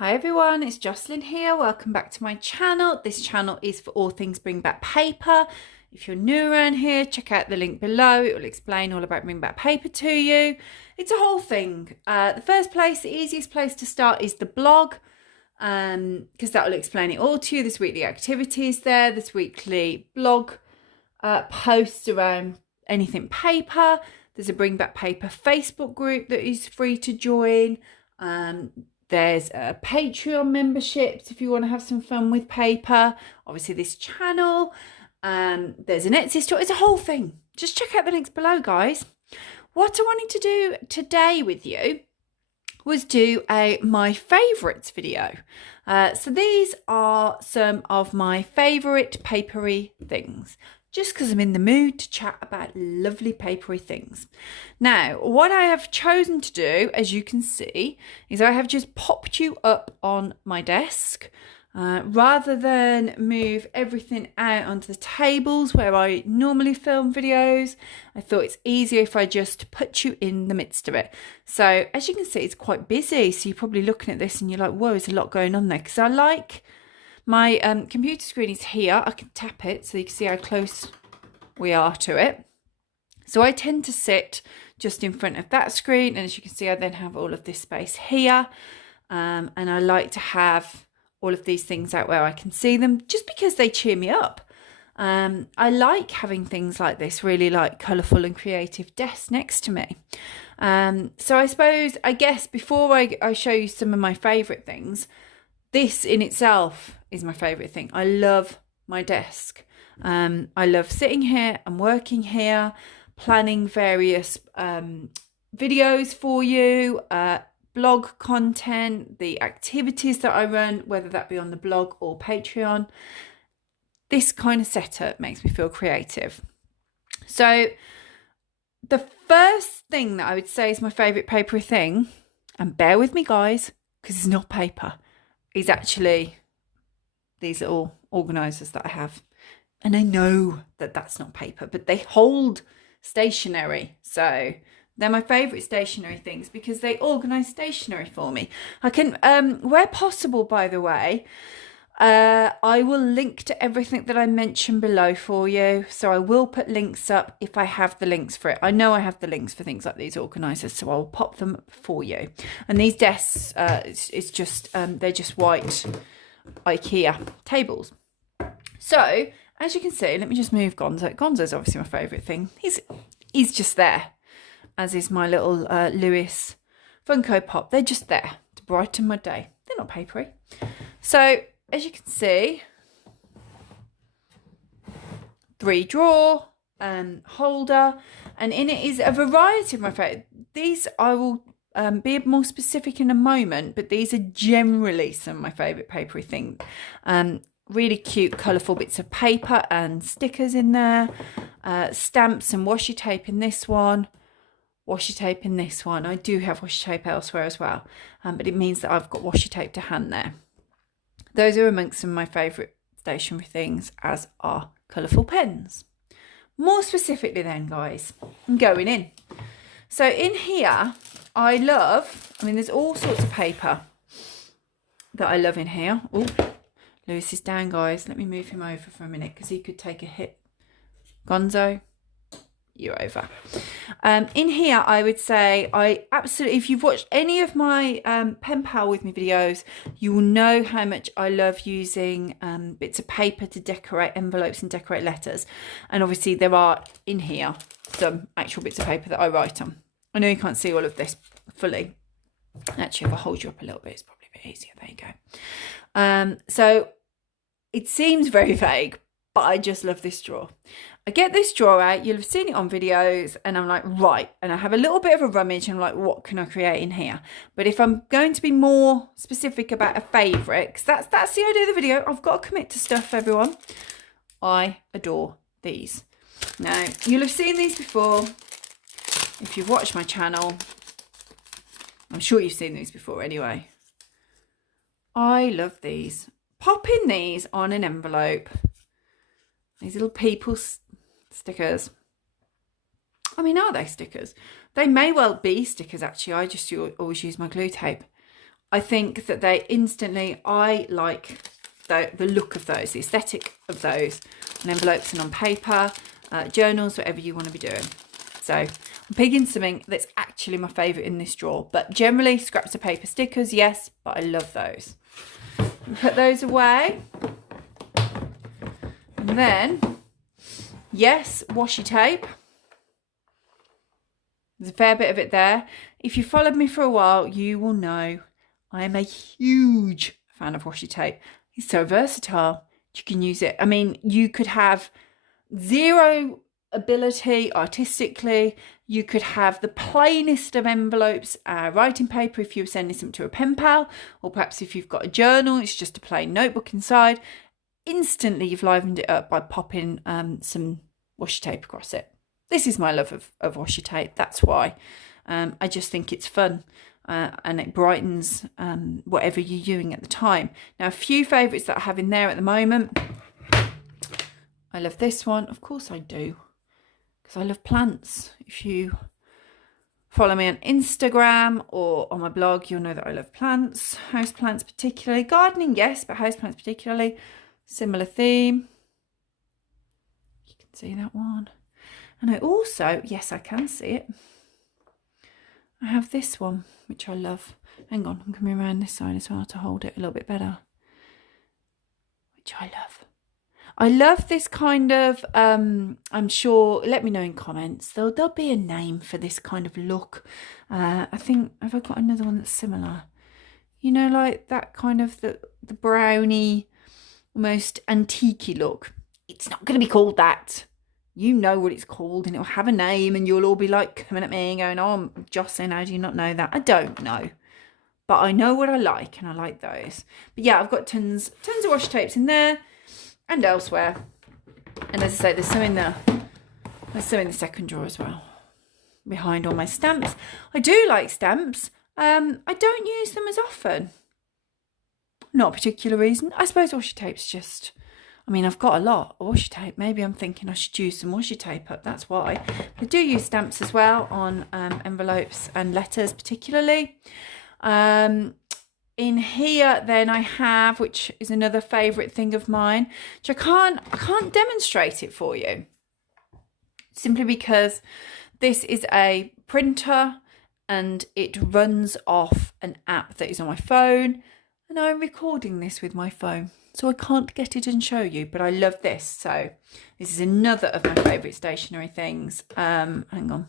Hi everyone, it's Jocelyn here. Welcome back to my channel. This channel is for all things Bring Back Paper. If you're new around here, check out the link below. It will explain all about Bring Back Paper to you. It's a whole thing. The first place, the easiest place to start is the blog, because that will explain it all to you. There's weekly activities there. There's weekly blog posts around anything paper. There's a Bring Back Paper Facebook group that is free to join. There's a Patreon memberships if you want to have some fun with paper. Obviously this channel. There's an Etsy store. It's a whole thing. Just check out the links below, guys. What I wanted to do today with you was do a my favourites video. So these are some of my favourite papery things, just because I'm in the mood to chat about lovely papery things. Now, what I have chosen to do, as you can see, is I have just popped you up on my desk. Rather than move everything out onto the tables where I normally film videos, I thought it's easier if I just put you in the midst of it. So as you can see, it's quite busy. So you're probably looking at this and you're like, whoa, there's a lot going on there. Because I like my computer screen is here. I can tap it so you can see how close we are to it. So I tend to sit just in front of that screen. And as you can see, I then have all of this space here. And I like to have all of these things out where I can see them, just because they cheer me up. I like having things like this, really like colourful and creative desks next to me. So I guess before I show you some of my favourite things, this in itself is my favourite thing. I love my desk. I love sitting here and working here, planning various videos for you, blog content, the activities that I run, whether that be on the blog or Patreon. This kind of setup makes me feel creative. So the first thing that I would say is my favourite papery thing, and bear with me guys, because it's not paper, is actually these little organisers that I have. And I know that that's not paper, but they hold stationery. So they're my favourite stationery things because they organise stationery for me. I can, where possible, by the way, I will link to everything that I mentioned below for you. So I will put links up if I have the links for it. I know I have the links for things like these organisers, so I'll pop them up for you. And these desks, it's just, they're just white IKEA tables. So as you can see, let me just move Gonzo. Gonzo's obviously my favourite thing. He's just there, as is my little Lewis Funko Pop. They're just there to brighten my day. They're not papery. So as you can see, 3-drawer holder, and in it is a variety of my favourite. These I will be more specific in a moment, but these are generally some of my favourite papery things. Really cute, colourful bits of paper and stickers in there. Stamps and washi tape in this one. Washi tape in this one. I do have washi tape elsewhere as well, but it means that I've got washi tape to hand there. Those are amongst some of my favourite stationery things, as are colourful pens. More specifically then, guys, I'm going in. So in here, there's all sorts of paper that I love in here. Oh, Lewis is down, guys. Let me move him over for a minute because he could take a hit. Gonzo, you're over. In here, I would say I absolutely, if you've watched any of my Pen Pal with me videos, you will know how much I love using bits of paper to decorate envelopes and decorate letters. And obviously there are in here some actual bits of paper that I write on. I know you can't see all of this fully. Actually, if I hold you up a little bit, it's probably a bit easier. There you go. So it seems very vague, but I just love this drawer. I get this drawer out, you'll have seen it on videos, and I'm like, right, and I have a little bit of a rummage, and I'm like, what can I create in here? But if I'm going to be more specific about a favourite, because that's the idea of the video, I've got to commit to stuff, everyone. I adore these. Now, you'll have seen these before. If you've watched my channel, I'm sure you've seen these before anyway. I love these. Popping these on an envelope. These little people stickers. I mean, are they stickers? They may well be stickers, actually. I just always use my glue tape. I think that I like the look of those, the aesthetic of those on envelopes and on paper, journals, whatever you want to be doing. So I'm picking something that's actually my favourite in this drawer. But generally, scraps of paper stickers, yes, but I love those. Put those away. And then, yes, washi tape. There's a fair bit of it there. If you followed me for a while, you will know I am a huge fan of washi tape. It's so versatile. You can use it. I mean, you could have zero ability artistically. You could have the plainest of envelopes, writing paper if you were sending something to a pen pal, or perhaps if you've got a journal, it's just a plain notebook inside. Instantly, you've livened it up by popping some washi tape across it. This is my love of washi tape. That's why. I just think it's fun. And it brightens whatever you're doing at the time. Now, a few favourites that I have in there at the moment. I love this one. Of course I do. Because I love plants. If you follow me on Instagram or on my blog, you'll know that I love plants. House plants particularly. Gardening, yes, but house plants particularly. Similar theme. You can see that one. And I also, yes, I can see it. I have this one, which I love. Hang on, I'm coming around this side as well to hold it a little bit better. Which I love. I love this kind of, I'm sure, let me know in comments. There'll be a name for this kind of look. I think, have I got another one that's similar? You know, like that kind of the brownie, almost antique-y look. It's not going to be called that. You know what it's called, and it'll have a name, and you'll all be like coming at me and going, oh, Jocelyn, how do you not know that? I don't know. But I know what I like, and I like those. But yeah, I've got tons of washi tapes in there and elsewhere. And as I say, there's some in there. There's some in the second drawer as well, behind all my stamps. I do like stamps. I don't use them as often. Not a particular reason. I suppose washi tape's just... I mean, I've got a lot of washi tape. Maybe I'm thinking I should use some washi tape up. That's why. I do use stamps as well on envelopes and letters particularly. In here then I have, which is another favourite thing of mine, which I can't demonstrate it for you. Simply because this is a printer and it runs off an app that is on my phone. And I'm recording this with my phone. So I can't get it and show you, but I love this. So this is another of my favourite stationery things. Hang on.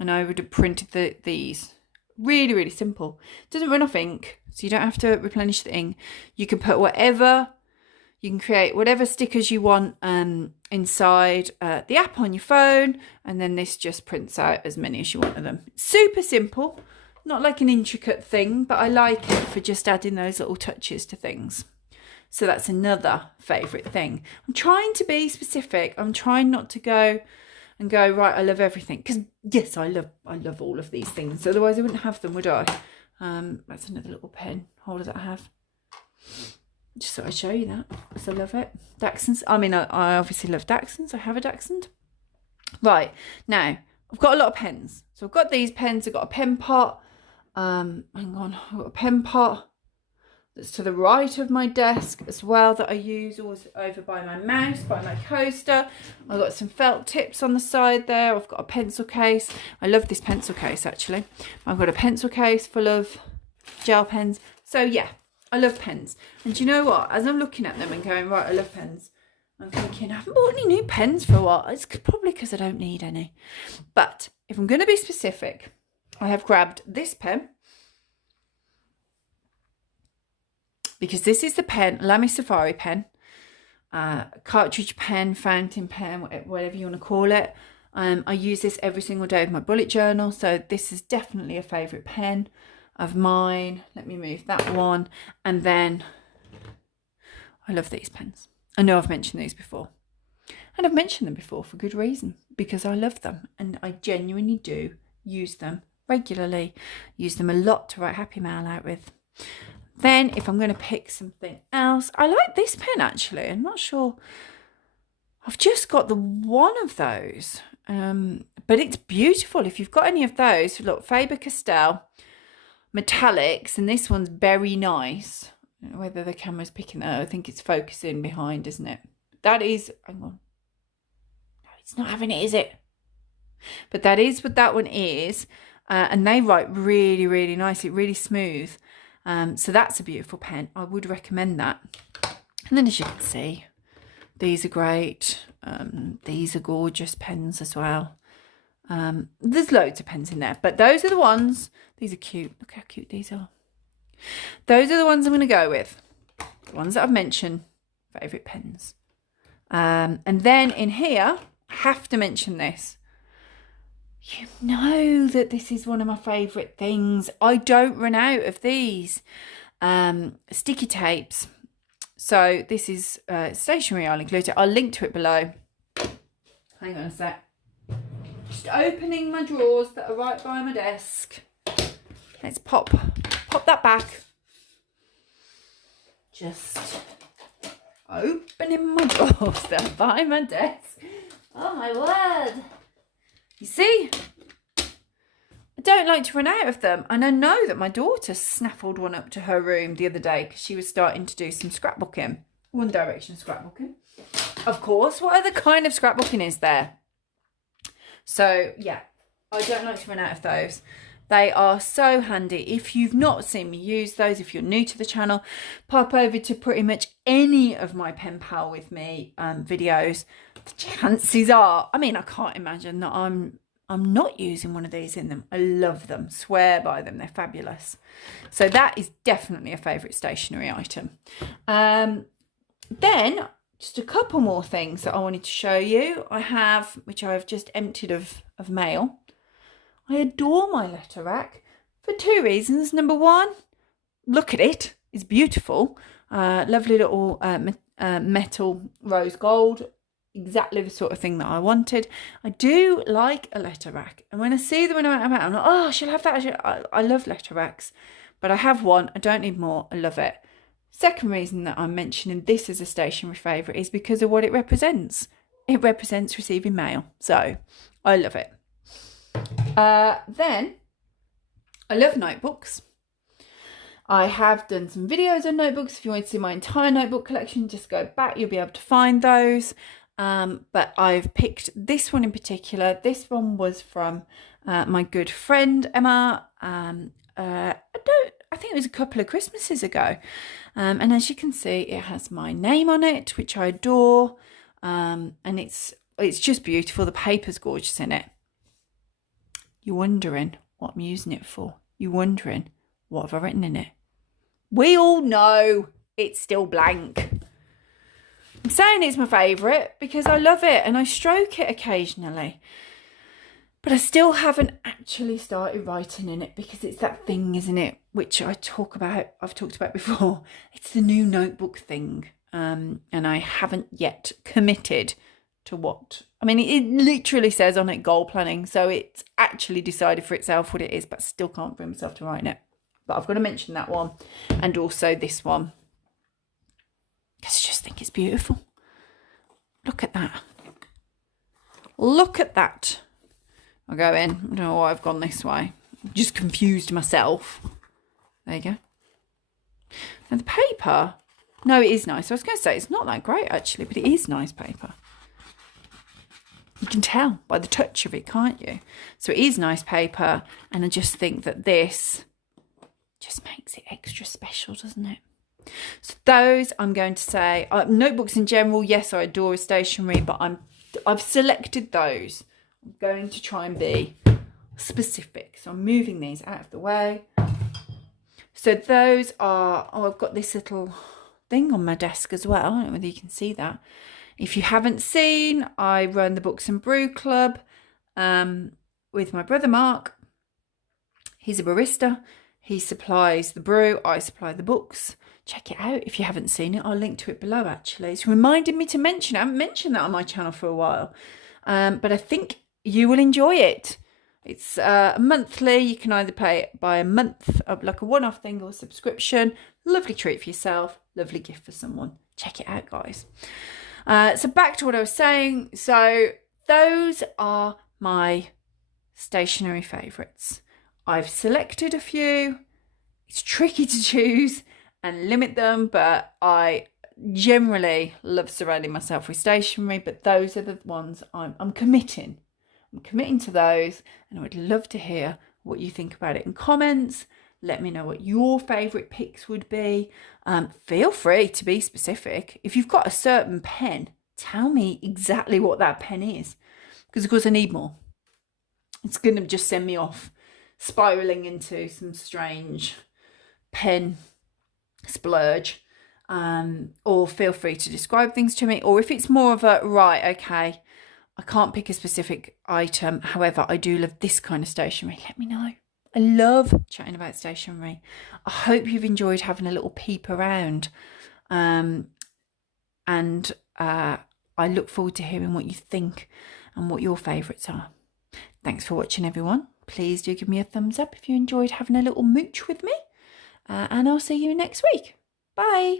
And I would have printed these. Really, really simple. Doesn't run off ink, so you don't have to replenish the ink. You can put you can create whatever stickers you want inside the app on your phone. And then this just prints out as many as you want of them. Super simple. Not like an intricate thing, but I like it for just adding those little touches to things. So that's another favourite thing. I'm trying to be specific. I'm trying not to go, right, I love everything. Because, yes, I love all of these things. Otherwise, I wouldn't have them, would I? That's another little pen holder that I have. Just thought I'd show you that, because I love it. Dachshunds. I mean, I obviously love Dachshunds. I have a Dachshund. Right, now, I've got a lot of pens. So I've got these pens. I've got a pen pot. Hang on. I've got a pen pot that's to the right of my desk as well that I use, always over by my mouse, by my coaster. I've got some felt tips on the side there. I've got a pencil case. I love this pencil case actually. I've got a pencil case full of gel pens. So yeah, I love pens. And do you know what? As I'm looking at them and going, right, I love pens, I'm thinking, I haven't bought any new pens for a while. It's probably because I don't need any. But if I'm going to be specific, I have grabbed this pen, because this is the pen, Lamy Safari pen, cartridge pen, fountain pen, whatever you want to call it. I use this every single day with my bullet journal, so this is definitely a favourite pen of mine. Let me move that one. And then I love these pens. I know I've mentioned these before. And I've mentioned them before for good reason, because I love them and I genuinely do use them regularly. Use them a lot to write happy mail out with. Then if I'm going to pick something else, I like this pen actually. I'm not sure. I've just got the one of those, but it's beautiful. If you've got any of those, look, Faber-Castell metallics, and this one's very nice. I don't know whether the camera's picking that up. I think it's focusing behind, isn't it? That is, hang on. No, it's not having it, is it? But that is what that one is. And they write really, really nicely, really smooth. So that's a beautiful pen. I would recommend that. And then as you can see, these are great. These are gorgeous pens as well. There's loads of pens in there, but those are the ones. These are cute. Look how cute these are. Those are the ones I'm going to go with. The ones that I've mentioned, favourite pens. And then in here, I have to mention this. You know that this is one of my favourite things. I don't run out of these sticky tapes. So this is Stationery Island glitter. I'll link to it below. Hang on a sec. Just opening my drawers that are right by my desk. Let's pop that back. Just opening my drawers that are by my desk. Oh my word. You see, I don't like to run out of them. And I know that my daughter snaffled one up to her room the other day because she was starting to do some scrapbooking. One Direction scrapbooking. Of course, what other kind of scrapbooking is there? So, yeah, I don't like to run out of those. They are so handy. If you've not seen me use those, if you're new to the channel, pop over to pretty much any of my Pen Pal with me videos. The chances are, I mean, I can't imagine that I'm not using one of these in them. I love them, swear by them, they're fabulous. So that is definitely a favourite stationery item. Then, just a couple more things that I wanted to show you. I have, which I've just emptied of mail. I adore my letter rack for two reasons. Number one, look at it. It's beautiful. Lovely little metal rose gold. Exactly the sort of thing that I wanted. I do like a letter rack. And when I see them when I'm out, I'm like, oh, I should have that. I love letter racks. But I have one. I don't need more. I love it. Second reason that I'm mentioning this as a stationery favourite is because of what it represents. It represents receiving mail. So I love it. Then I love notebooks. I have done some videos on notebooks. If you want to see my entire notebook collection, just go back. You'll be able to find those. But I've picked this one in particular. This one was from my good friend Emma. I think it was a couple of Christmases ago. And as you can see, it has my name on it, which I adore. And it's just beautiful. The paper's gorgeous in it. You're wondering what I'm using it for. You're wondering what have I written in it. We all know it's still blank. I'm saying it's my favourite because I love it and I stroke it occasionally. But I still haven't actually started writing in it because it's that thing, isn't it? Which I've talked about before. It's the new notebook thing. And I haven't yet committed to what. I mean, it literally says on it goal planning. So it's actually decided for itself what it is, but I still can't bring myself to write it. But I've got to mention that one and also this one. Because I just think it's beautiful. Look at that. Look at that. I'll go in. I don't know why I've gone this way. Just confused myself. There you go. And the paper. No, it is nice. I was going to say it's not that great actually, but it is nice paper. You can tell by the touch of it, can't you? So it is nice paper. And I just think that this just makes it extra special, doesn't it? So those I'm going to say, notebooks in general, yes, I adore stationery, but I've selected those. I'm going to try and be specific. So I'm moving these out of the way. So those are, I've got this little thing on my desk as well. I don't know whether you can see that. If you haven't seen, I run the Books and Brew Club with my brother Mark. He's a barista. He supplies the brew. I supply the books. Check it out if you haven't seen it. I'll link to it below actually. It's reminded me to mention it. I haven't mentioned that on my channel for a while. But I think you will enjoy it. It's monthly. You can either pay it by a month, like a one-off thing or subscription. Lovely treat for yourself. Lovely gift for someone. Check it out, guys. So back to what I was saying. So those are my stationery favourites. I've selected a few It's tricky to choose and limit them, but I generally love surrounding myself with stationery, but those are the ones I'm committing. I'm committing to those, and I would love to hear what you think about it in comments. Let me know what your favourite picks would be. Feel free to be specific. If you've got a certain pen, tell me exactly what that pen is, because of course I need more. It's going to just send me off spiraling into some strange pen splurge. Or feel free to describe things to me, or if it's more of a right, okay, I can't pick a specific item, however I do love this kind of stationery, let me know. I love chatting about stationery. I hope you've enjoyed having a little peep around, and I look forward to hearing what you think and what your favourites are. Thanks for watching, everyone. Please do give me a thumbs up if you enjoyed having a little mooch with me, and I'll see you next week. Bye.